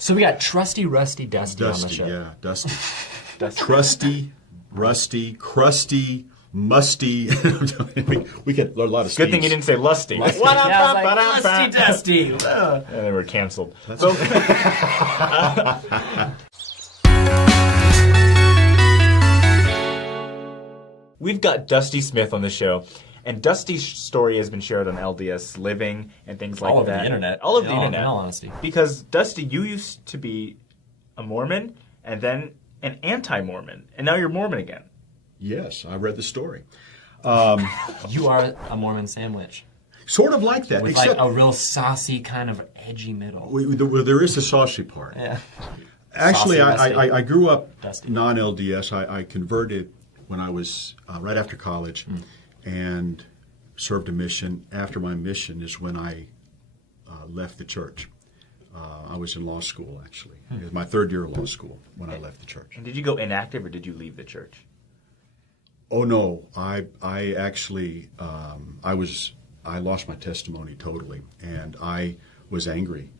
So we got trusty, rusty, dusty on the show. Yeah, Dusty. Trusty, rusty, crusty, musty. we get a lot of Good thing you didn't say lusty. Lusty. Yeah, I was like, lusty, dusty. And they were canceled. We've got Dusty Smith on the show. And Dusty's story has been shared on LDS Living and things like that. All over the internet. All over the internet. In all honesty. Because, Dusty, you used to be a Mormon and then an anti-Mormon. And now you're Mormon again. Yes, I read the story. You are a Mormon sandwich. Sort of like that. With except like a real saucy kind of edgy middle. there is a saucy part. Yeah. Actually, Saucy, I grew up Dusty. non-LDS. I converted when I was right after college and served a mission. After my mission is when I left the church. I was in law school, actually. It was my third year of law school when I left the church. And did you go inactive or did you leave the church? Oh, no. I actually, I lost my testimony totally. And I was angry,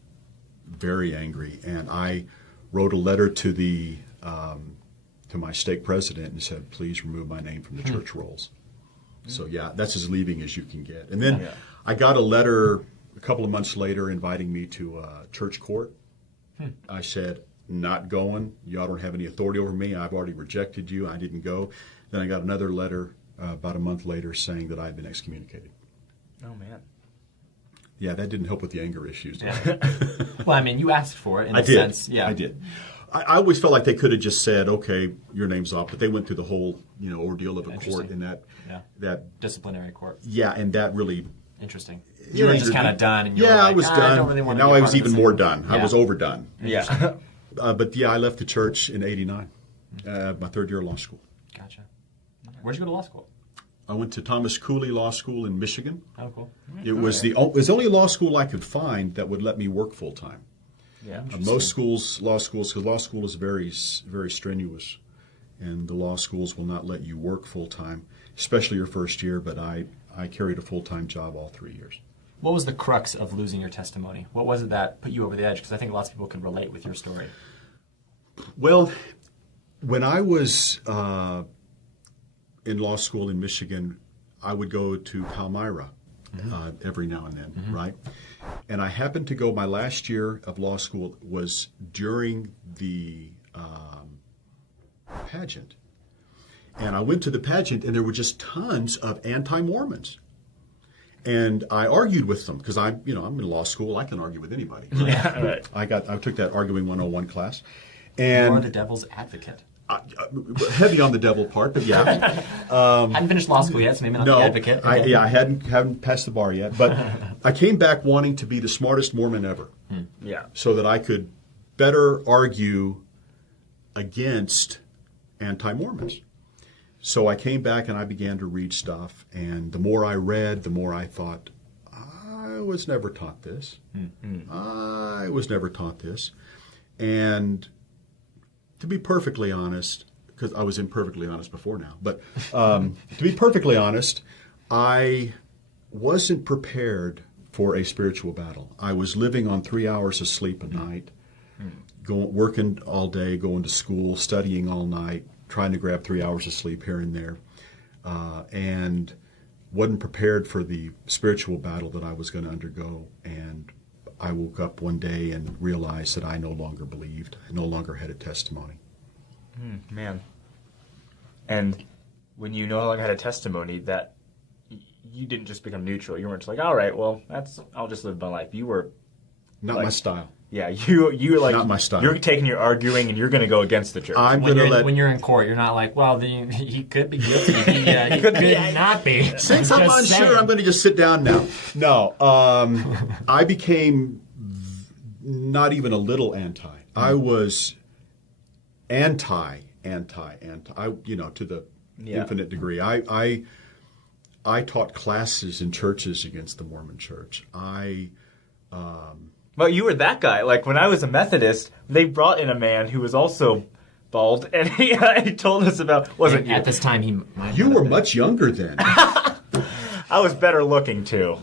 very angry. And I wrote a letter to my stake president and said, please remove my name from the church rolls. So, yeah, that's as leaving as you can get. And then I got a letter a couple of months later inviting me to church court. I said, not going. Y'all don't have any authority over me. I've already rejected you. I didn't go. Then I got another letter about a month later saying that I had been excommunicated. Oh, man. Yeah, that didn't help with the anger issues. Well, I mean, you asked for it in I a did. sense. Yeah. I did. I always felt like they could have just said, okay, your name's off. But they went through the whole ordeal of a court and that disciplinary court. Yeah, and that really... Interesting. You were just kind of done. And you were I like, was done. I don't really want and to now be I part was of even this more anymore. done. I was overdone. Yeah. But yeah, I left the church in '89, my third year of law school. Gotcha. Where'd you go to law school? I went to Thomas Cooley Law School in Michigan. Oh, cool. It was the only law school I could find that would let me work full time. Yeah. Most schools, because law school is very, very strenuous, and the law schools will not let you work full time, especially your first year. But I carried a full time job all 3 years. What was the crux of losing your testimony? What was it that put you over the edge? Because I think lots of people can relate with your story. Well, when I was in law school in Michigan, I would go to Palmyra every now and then, right? And I happened to go, my last year of law school was during the pageant. And I went to the pageant, and there were just tons of anti-Mormons. And I argued with them because I'm in law school. I can argue with anybody. Right? Yeah, right. I took that Arguing 101 class. And You are the devil's advocate. heavy on the devil part, but yeah. Hadn't finished law school yet, so maybe not the advocate. I haven't passed the bar yet. But I came back wanting to be the smartest Mormon ever. Yeah. So that I could better argue against anti-Mormons. So I came back and I began to read stuff. And the more I read, the more I thought, I was never taught this. I was never taught this. And to be perfectly honest, because I was imperfectly honest before now, but to be perfectly honest, I wasn't prepared for a spiritual battle. I was living on 3 hours of sleep a night, working all day, going to school, studying all night, trying to grab 3 hours of sleep here and there, and wasn't prepared for the spiritual battle that I was going to undergo. And I woke up one day and realized that I no longer believed. I no longer had a testimony. Man. And when you no longer had a testimony, that you didn't just become neutral. You weren't just like, all right, well, I'll just live my life. You were Not my style. Yeah, you were like, not my style. You're taking your arguing and you're going to go against the church. When you're in court, you're not like, well, he could be guilty. He could not be. Since I'm unsure, I'm going to just sit down now. No, I became not even a little anti. I was anti, to the infinite degree. I taught classes in churches against the Mormon Church. Well, you were that guy. Like, when I was a Methodist, they brought in a man who was also bald, and he told us about... Wasn't you? At this time, he might You were much younger then. I was better looking, too.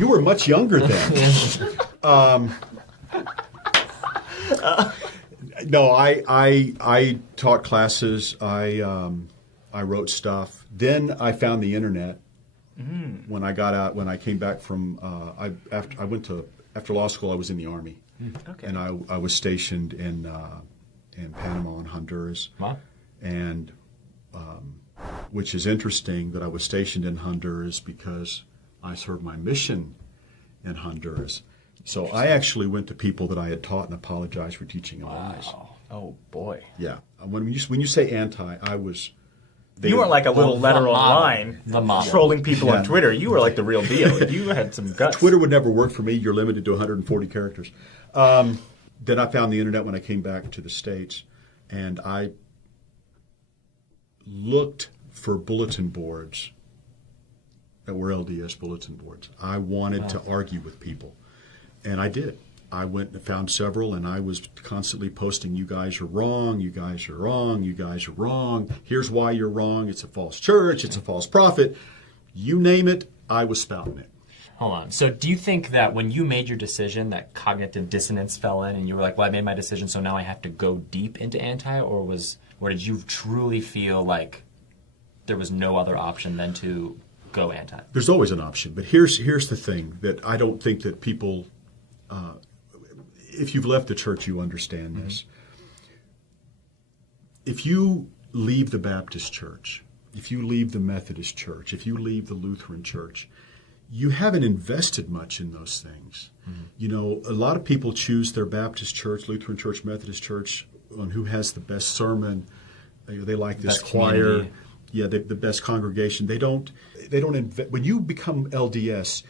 You were much younger then. No, I taught classes. I wrote stuff. Then I found the internet. When I got out, when I came back from after law school, I was in the Army, and I was stationed in Panama and Honduras, and which is interesting that I was stationed in Honduras because I served my mission in Honduras. So I actually went to people that I had taught and apologized for teaching them lies. Oh boy! Yeah, when you say anti, I was. You weren't like a little letter online trolling people on Twitter. You were like the real deal. You had some guts. Twitter would never work for me. You're limited to 140 characters. Then I found the internet when I came back to the States, and I looked for bulletin boards that were LDS bulletin boards. I wanted to argue with people, and I did. I went and found several, and I was constantly posting, you guys are wrong, you guys are wrong, you guys are wrong. Here's why you're wrong. It's a false church. It's a false prophet. You name it, I was spouting it. Hold on. So do you think that when you made your decision that cognitive dissonance fell in and you were like, well, I made my decision, so now I have to go deep into anti, or did you truly feel like there was no other option than to go anti? There's always an option, but here's the thing that I don't think that people... if you've left the church, you understand this. If you leave the Baptist church, if you leave the Methodist church, if you leave the Lutheran church, you haven't invested much in those things. You know, a lot of people choose their Baptist church, Lutheran church, Methodist church on who has the best sermon. They like this choir. Community. Yeah, the best congregation. They don't invest. When you become LDS,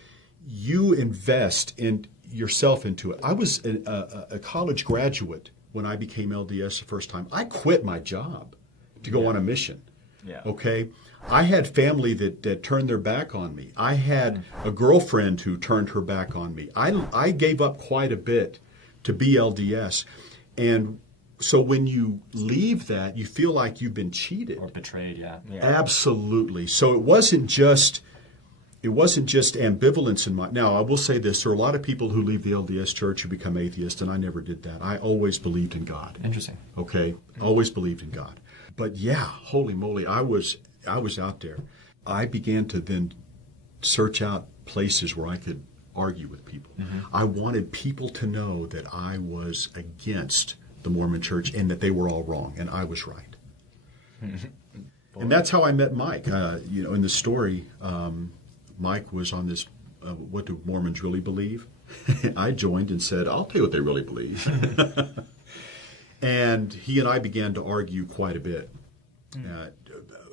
you invest in yourself into it. I was a college graduate when I became LDS the first time. I quit my job to go on a mission. Yeah. Okay? I had family that turned their back on me. I had a girlfriend who turned her back on me. I gave up quite a bit to be LDS. And so when you leave that, you feel like you've been cheated. Or betrayed, yeah. Absolutely. So it wasn't just ambivalence in my... Now, I will say this. There are a lot of people who leave the LDS church who become atheists, and I never did that. I always believed in God. Interesting. Okay? Always believed in God. But yeah, holy moly, I was out there. I began to then search out places where I could argue with people. I wanted people to know that I was against the Mormon church and that they were all wrong, and I was right. And that's how I met Mike. In the story... Mike was on this, what do Mormons really believe? I joined and said, I'll tell you what they really believe. And he and I began to argue quite a bit.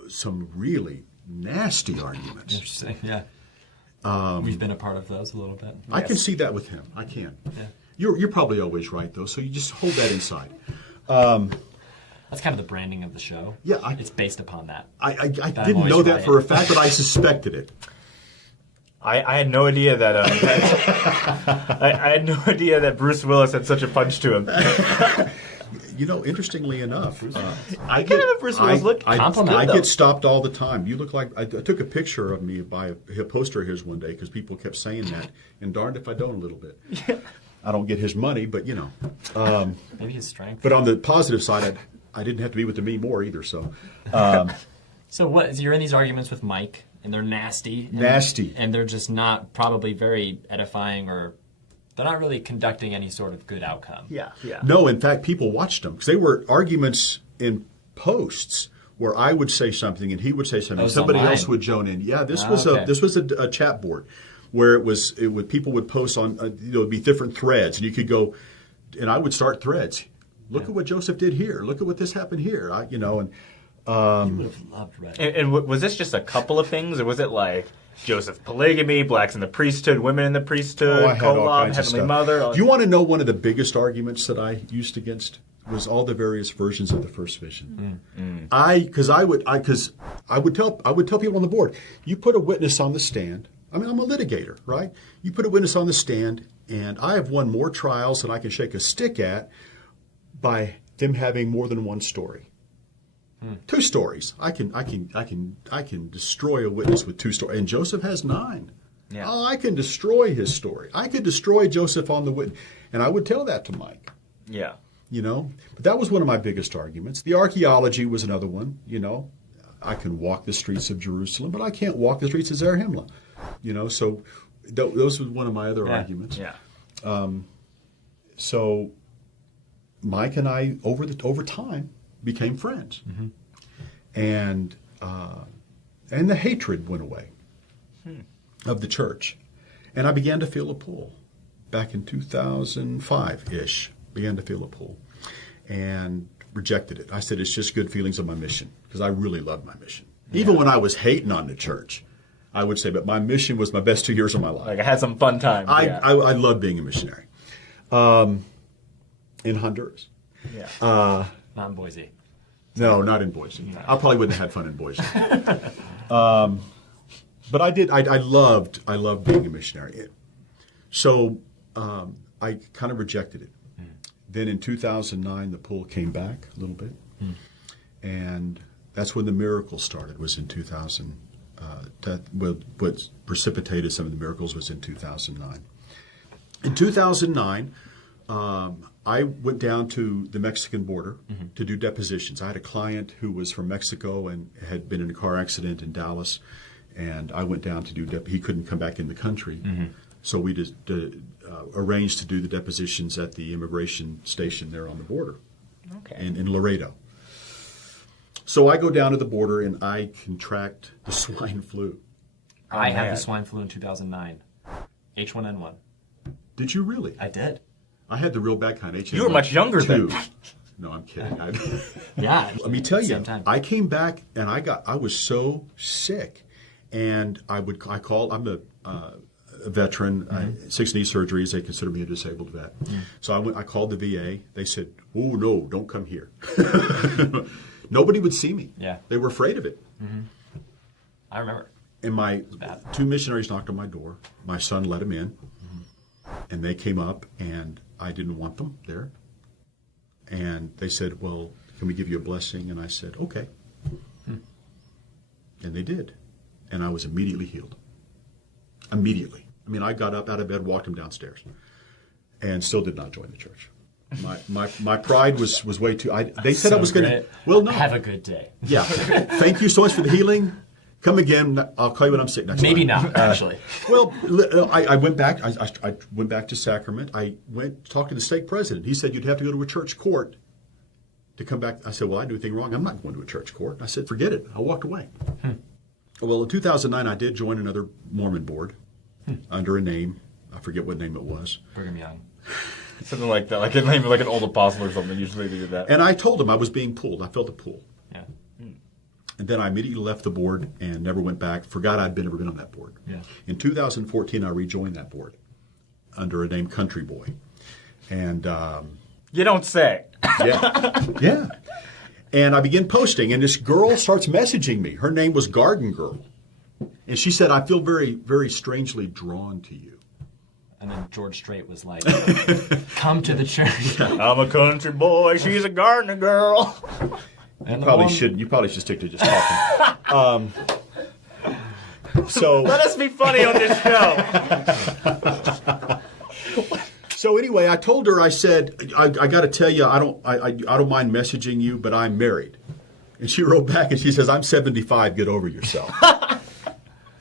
Some really nasty arguments. Interesting, yeah. We've been a part of those a little bit. I can see that with him. I can. Yeah. You're probably always right, though, so you just hold that inside. That's kind of the branding of the show. Yeah. It's based upon that. I didn't know that for a fact, but I suspected it. I had no idea that I had no idea that Bruce Willis had such a punch to him. Interestingly enough, I kind of have Bruce Willis look. I get stopped all the time. You look like I took a picture of me by a poster of his one day because people kept saying that, and darned if I don't a little bit. Yeah. I don't get his money, but maybe his strength. But on the positive side, I didn't have to be with me more either. So, so you're in these arguments with Mike. And they're nasty. And they're just not probably very edifying, or they're not really conducting any sort of good outcome. Yeah. No, in fact, people watched them because they were arguments in posts where I would say something and he would say something. Somebody else would join in. Yeah, this was a chat board where people would post on it'd be different threads, and you could go, and I would start threads. Look at what Joseph did here. Look at what this happened here. You would have loved Reddit. And was this just a couple of things, or was it like Joseph polygamy, blacks in the priesthood, women in the priesthood, Kolob, Heavenly Mother? Do you want to know one of the biggest arguments that I used against was all the various versions of the first vision? Because I would tell people on the board, you put a witness on the stand. I mean, I'm a litigator, right? You put a witness on the stand, and I have won more trials than I can shake a stick at by them having more than one story. 2 stories. I can destroy a witness with 2 stories. And Joseph has 9. Yeah. Oh, I can destroy his story. I could destroy Joseph on the witness. And I would tell that to Mike. Yeah. You know, but that was one of my biggest arguments. The archaeology was another one. You know, I can walk the streets of Jerusalem, but I can't walk the streets of Zarahemla. You know, so those were one of my other arguments. Yeah. So Mike and I, over time, became friends, and the hatred went away of the church, and I began to feel a pull back in 2005-ish. Began to feel a pull, and rejected it. I said, it's just good feelings of my mission, because I really loved my mission. Even when I was hating on the church, I would say, but my mission was my best 2 years of my life. Like I had some fun times. I loved being a missionary. In Honduras. Yeah. Not in Boise. No, not in Boise. No. I probably wouldn't have had fun in Boise. But I did. I loved being a missionary. So I kind of rejected it. Then in 2009, the pull came back a little bit, and that's when the miracle started. Was in 2000. What precipitated some of the miracles was in 2009. In 2009, I went down to the Mexican border to do depositions. I had a client who was from Mexico and had been in a car accident in Dallas, and I went down to do. He couldn't come back in the country, so we just arranged to do the depositions at the immigration station there on the border, in Laredo. So I go down to the border and I contract the swine flu. I had the swine flu in 2009, H1N1. Did you really? I did. I had the real bad kind, H1N1. You were much younger then. No, I'm kidding. Yeah. Let me tell you, Same time. I came back and I was so sick, and I'm a veteran, 6 knee surgeries. They consider me a disabled vet. So I called the VA. They said, "Oh no, don't come here." Nobody would see me. Yeah. They were afraid of it. I remember. And my bad. 2 missionaries knocked on my door. My son let them in, and they came up, and I didn't want them there. And they said, "Well, can we give you a blessing?" And I said, "Okay." And they did. And I was immediately healed. Immediately. I mean, I got up out of bed, walked them downstairs, and still did not join the church. My pride was way too. They said So I was going to. great. Well, no. Have a good day. Yeah. Thank you so much for the healing. Come again. I'll call you when I'm sick next Maybe time. not, actually. Well, I went back. I went back to Sacrament. I went to talk to the stake president. He said you'd have to go to a church court to come back. I said, "Well, I didn't do anything wrong. I'm not going to a church court." I said, "Forget it." I walked away. Well, in 2009, I did join another Mormon board under a name. I forget what name it was. Brigham Young. Something like that, like a name like an old apostle or something. Usually they do that. And I told him I was being pulled. I felt a pull. Yeah. And then I immediately left the board and never went back. Forgot I'd never been on that board. Yeah. In 2014, I rejoined that board under a name Country Boy. And You don't say. yeah. And I begin posting, and this girl starts messaging me. Her name was Garden Girl. And she said, "I feel very, very strangely drawn to you." And then George Strait was like, "Come to the church." I'm a country boy. She's a gardener girl. And You probably should stick to just talking. So Let us be funny on this show. So anyway, I told her, I said, I got to tell you, I don't mind messaging you, but I'm married. And she wrote back and she says, "I'm 75. Get over yourself."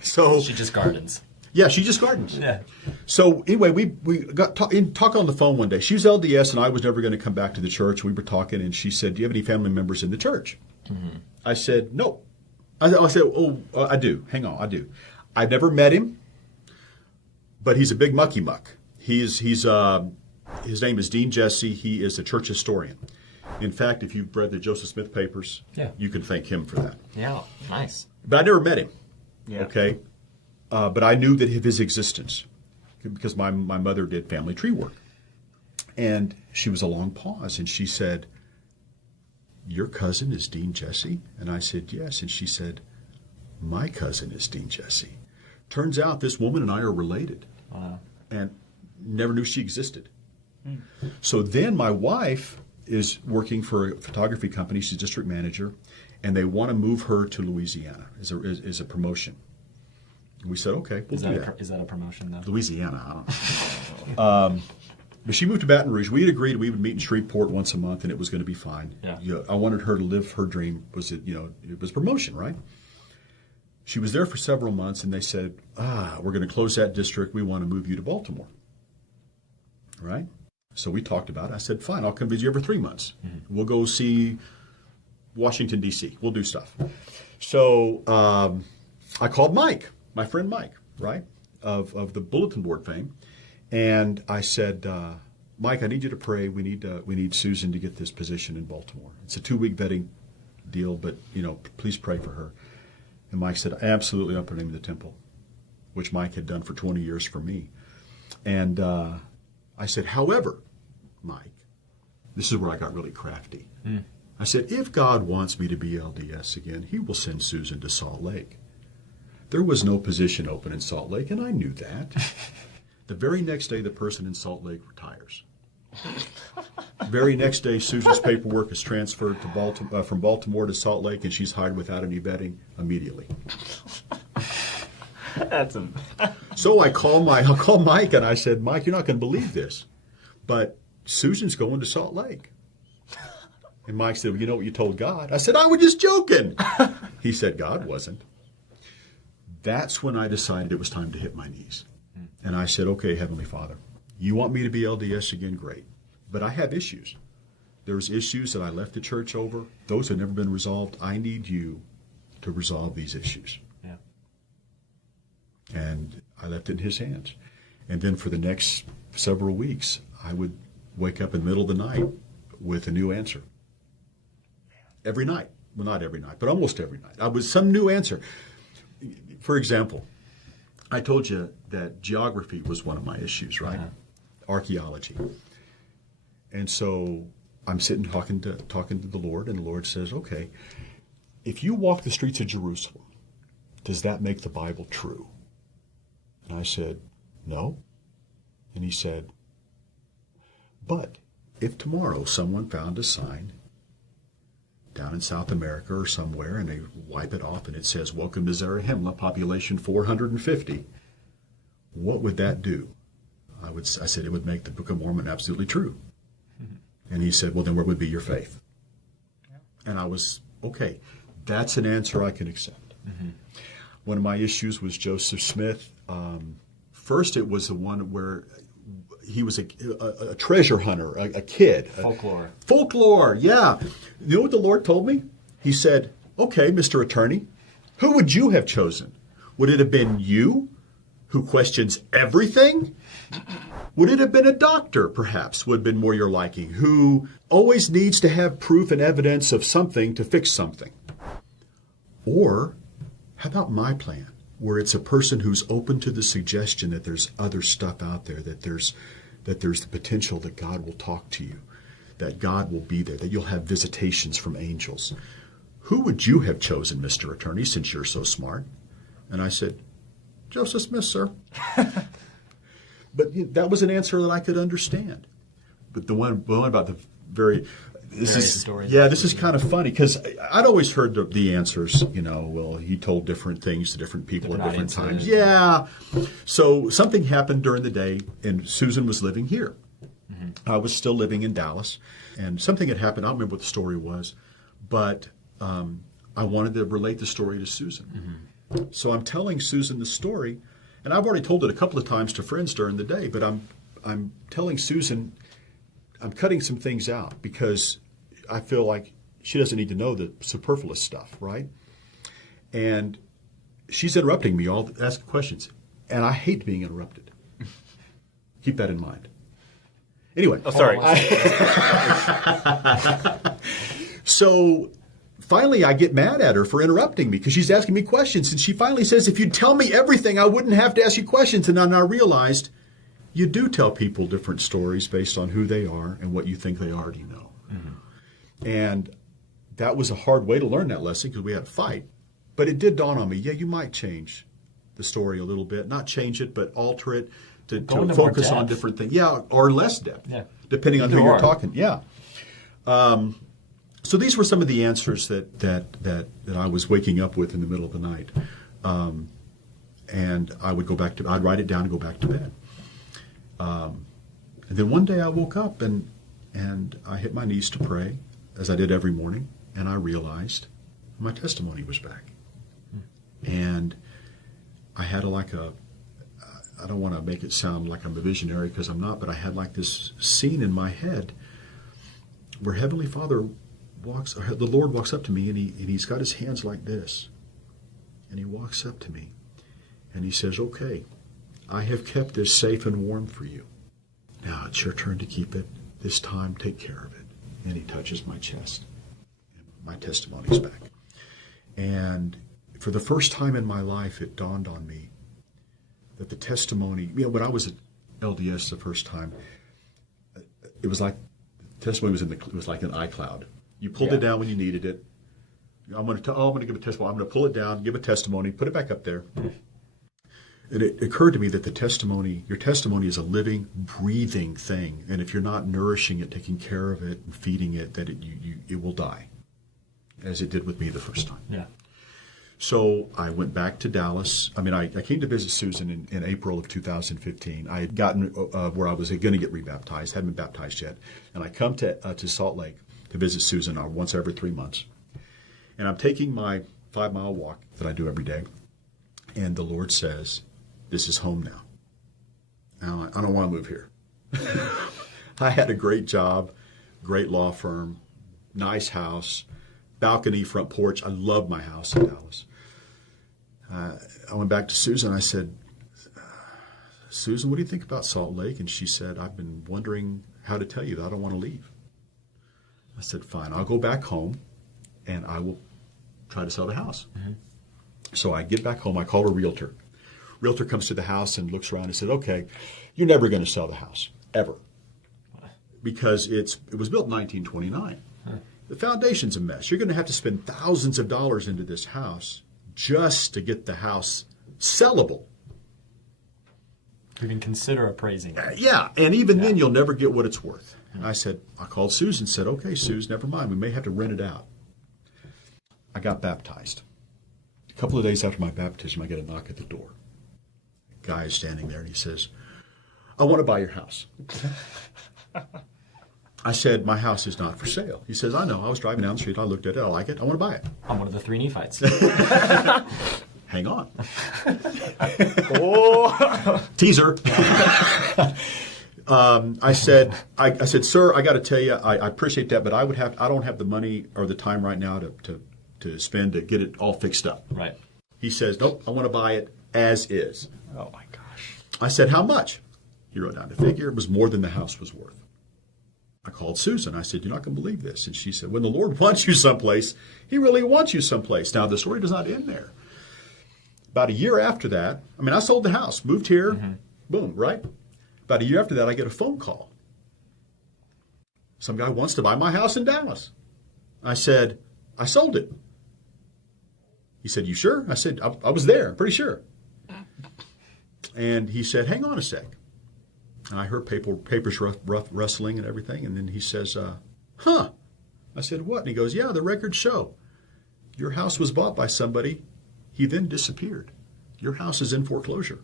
So she just gardens. Yeah, she just gardens. Yeah. So anyway, we got talking on the phone one day. She was LDS, and I was never going to come back to the church. We were talking, and she said, "Do you have any family members in the church?" I said, "No." I said, "Oh, I do. Hang on, I do. I've never met him, but he's a big mucky muck. His name is Dean Jesse. He is a church historian. In fact, if you've read the Joseph Smith papers, you can thank him for that. Yeah, nice. But I never met him. Yeah. Okay. But I knew that of his existence because my mother did family tree work. And she was a long pause, and she said, "Your cousin is Dean Jesse?" And I said, "Yes." And she said, "My cousin is Dean Jesse." Turns out this woman and I are related. Wow. And never knew she existed. So then my wife is working for a photography company. She's district manager, and they want to move her to Louisiana as a promotion. And we said, "Okay, we'll do that." Is that a promotion, though? Louisiana, I don't know. But she moved to Baton Rouge. We had agreed we would meet in Shreveport once a month, and it was going to be fine. Yeah. I wanted her to live her dream. It was promotion, right? She was there for several months, and they said, we're going to close that district. We want to move you to Baltimore. Right? So we talked about it. I said, fine, I'll come visit you every 3 months. Mm-hmm. We'll go see Washington, D.C. We'll do stuff. So I called Mike, my friend Mike, right, of the bulletin board fame. And I said, Mike, I need you to pray. We need Susan to get this position in Baltimore. It's a 2-week vetting deal, but, please pray for her. And Mike said, absolutely, I'll put her name in the temple, which Mike had done for 20 years for me. And I said, however, Mike, this is where I got really crafty. I said, if God wants me to be LDS again, he will send Susan to Salt Lake. There was no position open in Salt Lake, and I knew that. The very next day, the person in Salt Lake retires. Very next day, Susan's paperwork is transferred to from Baltimore to Salt Lake, and she's hired without any vetting immediately. So I'll call Mike, and I said, Mike, you're not going to believe this, but Susan's going to Salt Lake. And Mike said, well, you know what you told God? I said, I was just joking. He said, God wasn't. That's when I decided it was time to hit my knees. And I said, okay, Heavenly Father, you want me to be LDS again? Great. But I have issues. There's issues that I left the church over. Those have never been resolved. I need you to resolve these issues. Yeah. And I left it in his hands. And then for the next several weeks, I would wake up in the middle of the night with a new answer. Every night. Well, not every night, but almost every night. I was some new answer. For example, I told you that geography was one of my issues, right? Archaeology. And so I'm sitting talking to the Lord, and the Lord says, okay, if you walk the streets of Jerusalem, does that make the Bible true? And I said, no. And he said, but if tomorrow someone found a sign down in South America or somewhere, and they wipe it off and it says, welcome to Zarahemla, population 450, what would that do? I said it would make the Book of Mormon absolutely true. Mm-hmm. And he said, well, then where would be your faith? Yeah. And I was, okay, that's an answer I can accept. Mm-hmm. One of my issues was Joseph Smith. First, it was the one where he was a treasure hunter, a kid. Folklore, yeah. You know what the Lord told me? He said, okay, Mr. Attorney, who would you have chosen? Would it have been you, who questions everything? Would it have been a doctor, perhaps, would have been more your liking, who always needs to have proof and evidence of something to fix something? Or how about my plan, where it's a person who's open to the suggestion that there's other stuff out there, that there's the potential that God will talk to you, that God will be there, that you'll have visitations from angels. Who would you have chosen, Mr. Attorney, since you're so smart? And I said, Joseph Smith, sir. But that was an answer that I could understand. But the one about the this is kind of funny, because I'd always heard the answers, well, he told different things to different people at different times. Yeah. So something happened during the day, and Susan was living here. Mm-hmm. I was still living in Dallas, and something had happened. I don't remember what the story was, but I wanted to relate the story to Susan. Mm-hmm. So I'm telling Susan the story, and I've already told it a couple of times to friends during the day, but I'm telling Susan, I'm cutting some things out because I feel like she doesn't need to know the superfluous stuff, right? And she's interrupting me, all asking questions, and I hate being interrupted. Keep that in mind. Anyway. Oh, sorry. So finally I get mad at her for interrupting me because she's asking me questions, and she finally says, if you'd tell me everything, I wouldn't have to ask you questions. And then I realized, you do tell people different stories based on who they are and what you think they already know. Mm-hmm. And that was a hard way to learn that lesson because we had a fight. But it did dawn on me, yeah, you might change the story a little bit. Not change it, but alter it to focus on different things. Yeah, or less depth, depending on who you're talking. Yeah. So these were some of the answers that I was waking up with in the middle of the night. And I'd write it down and go back to bed. And then one day I woke up and I hit my knees to pray, as I did every morning, and I realized my testimony was back. And I had I don't want to make it sound like I'm a visionary because I'm not, but I had like this scene in my head where Heavenly Father the Lord walks up to me, and he's got his hands like this. And he walks up to me and he says, okay, I have kept this safe and warm for you. Now it's your turn to keep it. This time, take care of it. And he touches my chest. And my testimony's back. And for the first time in my life, it dawned on me that the testimony, when I was at LDS the first time, it was like, testimony was like an iCloud. You pulled it down when you needed it. I'm going to give a testimony. I'm going to pull it down, give a testimony, put it back up there. And it occurred to me that your testimony is a living, breathing thing. And if you're not nourishing it, taking care of it, and feeding it, that it will die, as it did with me the first time. Yeah. So I went back to Dallas. I came to visit Susan in April of 2015. I had gotten where I was going to get rebaptized, hadn't been baptized yet. And I come to Salt Lake to visit Susan once every 3 months. And I'm taking my 5-mile walk that I do every day. And the Lord says, this is home now. Now, I don't want to move here. I had a great job, great law firm, nice house, balcony, front porch. I love my house in Dallas. I went back to Susan. I said, Susan, what do you think about Salt Lake? And she said, I've been wondering how to tell you that I don't want to leave. I said, fine, I'll go back home and I will try to sell the house. Mm-hmm. So I get back home. I call a realtor. Realtor comes to the house and looks around and said, okay, you're never going to sell the house, ever. Because it was built in 1929. Huh. The foundation's a mess. You're going to have to spend thousands of dollars into this house just to get the house sellable. Even consider appraising it. Yeah, and even then you'll never get what it's worth. And I called Susan and said, okay, Susan, never mind. We may have to rent it out. I got baptized. A couple of days after my baptism, I get a knock at the door. A guy is standing there and he says, I want to buy your house. I said, my house is not for sale. He says, I know. I was driving down the street. I looked at it. I like it. I want to buy it. I'm one of the 3 Nephites. Hang on. Oh. Teaser. I said, sir, I got to tell you, I appreciate that, but I don't have the money or the time right now to spend to get it all fixed up. Right. He says, nope, I want to buy it as is. Oh my gosh. I said, how much? He wrote down the figure. It was more than the house was worth. I called Susan. I said, you're not going to believe this. And she said, when the Lord wants you someplace, he really wants you someplace. Now, the story does not end there. About a year after that, I sold the house, moved here, boom, right? About a year after that, I get a phone call. Some guy wants to buy my house in Dallas. I said, I sold it. He said, you sure? I said, I was there, pretty sure. And he said, hang on a sec. And I heard papers rustling and everything. And then he says, huh. I said, what? And he goes, yeah, the records show. Your house was bought by somebody. He then disappeared. Your house is in foreclosure.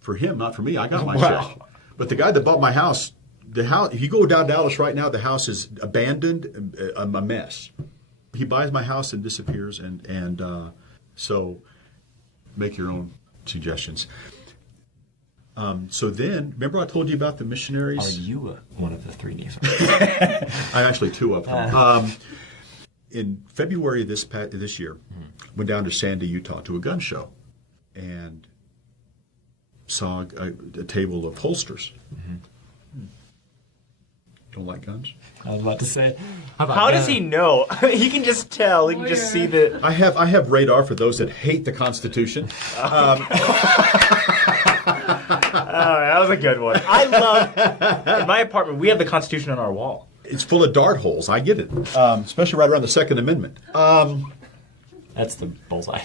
For him, not for me. I got my check. But the guy that bought my house, if you go down Dallas right now, the house is abandoned, a mess. He buys my house and disappears. And so make your own suggestions. So then, remember I told you about the missionaries? Are you one of the 3 Nephites? I'm actually 2 of them. In February of this year, went down to Santi, Utah to a gun show and saw a table of holsters. Don't like guns? I was about to say. How does he know? He can just tell. He can just see the... I have radar for those that hate the Constitution. That was a good one. I love... In my apartment, we have the Constitution on our wall. It's full of dart holes. I get it. Especially right around the Second Amendment. That's the bullseye.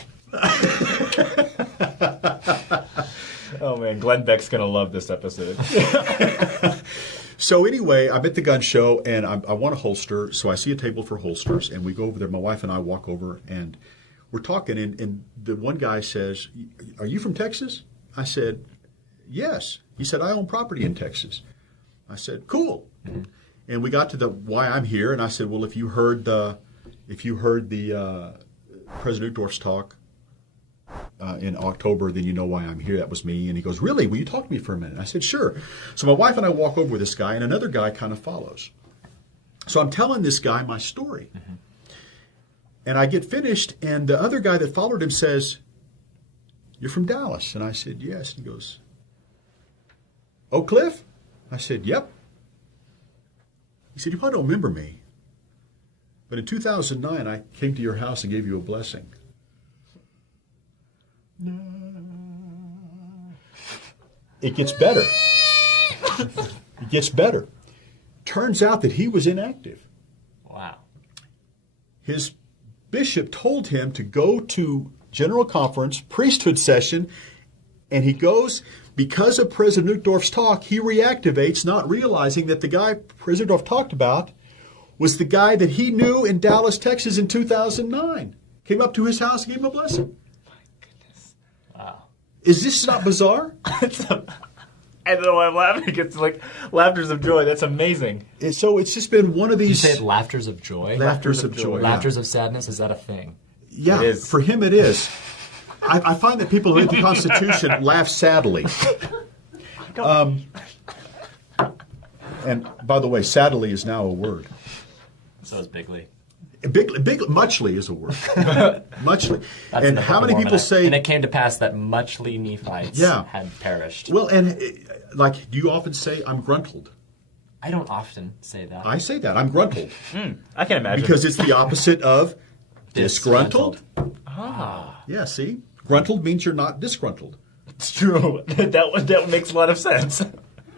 Oh, man. Glenn Beck's going to love this episode. So anyway, I'm at the gun show, and I want a holster. So I see a table for holsters, and we go over there. My wife and I walk over, and we're talking, and the one guy says, are you from Texas? I said, yes. He said, I own property in Texas. I said, cool. And we got to the why I'm here, and I said, well, if you heard the President Uchtdorf's talk in October, then you know why I'm here. That was me. And he goes, really? Will you talk to me for a minute? I said, sure. So my wife and I walk over with this guy, and another guy kind of follows. So I'm telling this guy my story. And I get finished, and the other guy that followed him says, you're from Dallas? And I said, yes. And he goes, Oak Cliff? I said, yep. He said, you probably don't remember me, but in 2009, I came to your house and gave you a blessing. It gets better. It gets better. Turns out that he was inactive. Wow. His bishop told him to go to General Conference, priesthood session, and he goes, because of President Uchtdorf's talk, he reactivates, not realizing that the guy President Uchtdorf talked about was the guy that he knew in Dallas, Texas in 2009. Came up to his house and gave him a blessing. My goodness. Wow. Is this not bizarre? I don't know why I'm laughing. It's like laughters of joy. That's amazing. So it's just been one of Did you these... say laughters of joy? Laughters of joy. Laughters of sadness? Is that a thing? Yeah, It is. for him it is. I find that people who read the Constitution laugh sadly. And by the way, sadly is now a word. So is Bigly. Muchly is a word. Muchly. That's And the how Book of many Mormon. people say... And it came to pass that muchly Nephites Yeah. had perished. Well, and like, do you often say, I'm gruntled? I don't often say that. I say that. I'm gruntled. I can imagine. Because it's the opposite of disgruntled. Ah, Yeah, see? Gruntled means you're not disgruntled. it's true. that makes a lot of sense.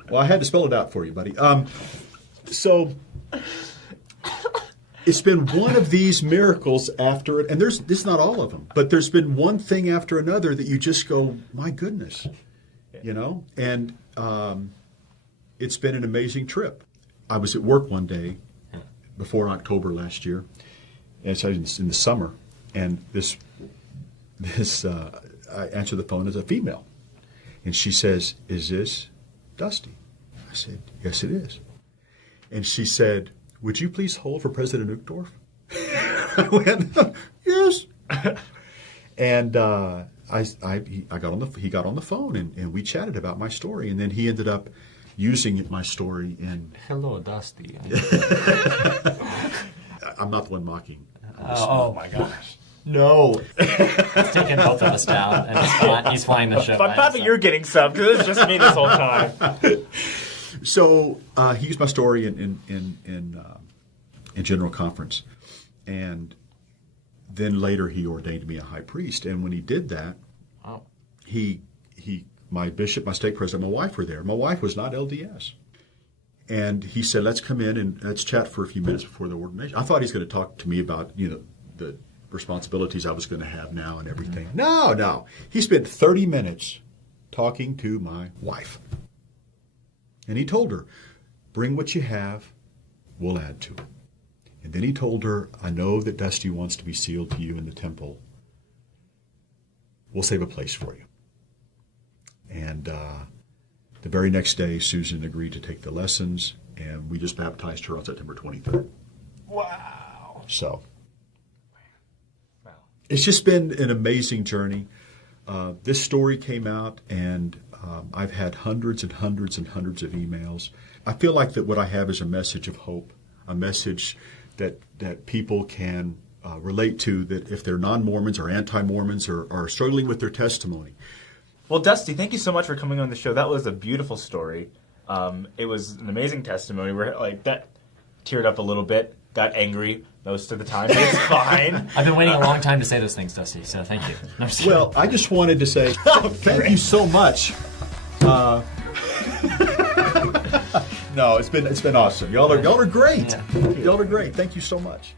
Well, I had to spell it out for you, buddy. So it's been one of these miracles after it, and this is not all of them, but there's been one thing after another that you just go, my goodness, you know? And it's been an amazing trip. I was at work one day before October last year, and so it's in the summer, and this I answer the phone as a female, and she says, is this Dusty? I said, yes, it is. And she said, would you please hold for President Uchtdorf? I went, yes. And he got on the phone, and we chatted about my story, and then he ended up using my story in... Hello, Dusty. I'm not the one mocking. Oh my gosh. No. He's taking both of us down, and he's flying the ship. I'm happy you're getting subbed because it's just me this whole time. So he used my story in General Conference, and then later he ordained me a high priest. And when he did that, Wow. my bishop, my stake president, my wife were there. My wife was not LDS, and he said, "Let's come in and let's chat for a few minutes before the ordination." I thought he's going to talk to me about the responsibilities I was going to have now and everything. Mm-hmm. No. He spent 30 minutes talking to my wife. And he told her, bring what you have, we'll add to it. And then he told her, I know that Dusty wants to be sealed to you in the temple. We'll save a place for you. And the very next day, Susan agreed to take the lessons, and we just baptized her on September 23rd. Wow. So it's just been an amazing journey. This story came out, and I've had hundreds and hundreds and hundreds of emails. I feel like that what I have is a message of hope, a message that people can relate to, that if they're non-Mormons or anti-Mormons or are struggling with their testimony. Well, Dusty, thank you so much for coming on the show. That was a beautiful story. It was an amazing testimony. We're like that teared up a little bit, got angry most of the time. But it's fine. I've been waiting a long time to say those things, Dusty, so thank you. No, I'm just kidding. Well, I just wanted to say thank you so much. No, it's been awesome. Y'all are great. Yeah. Y'all are great. Thank you so much.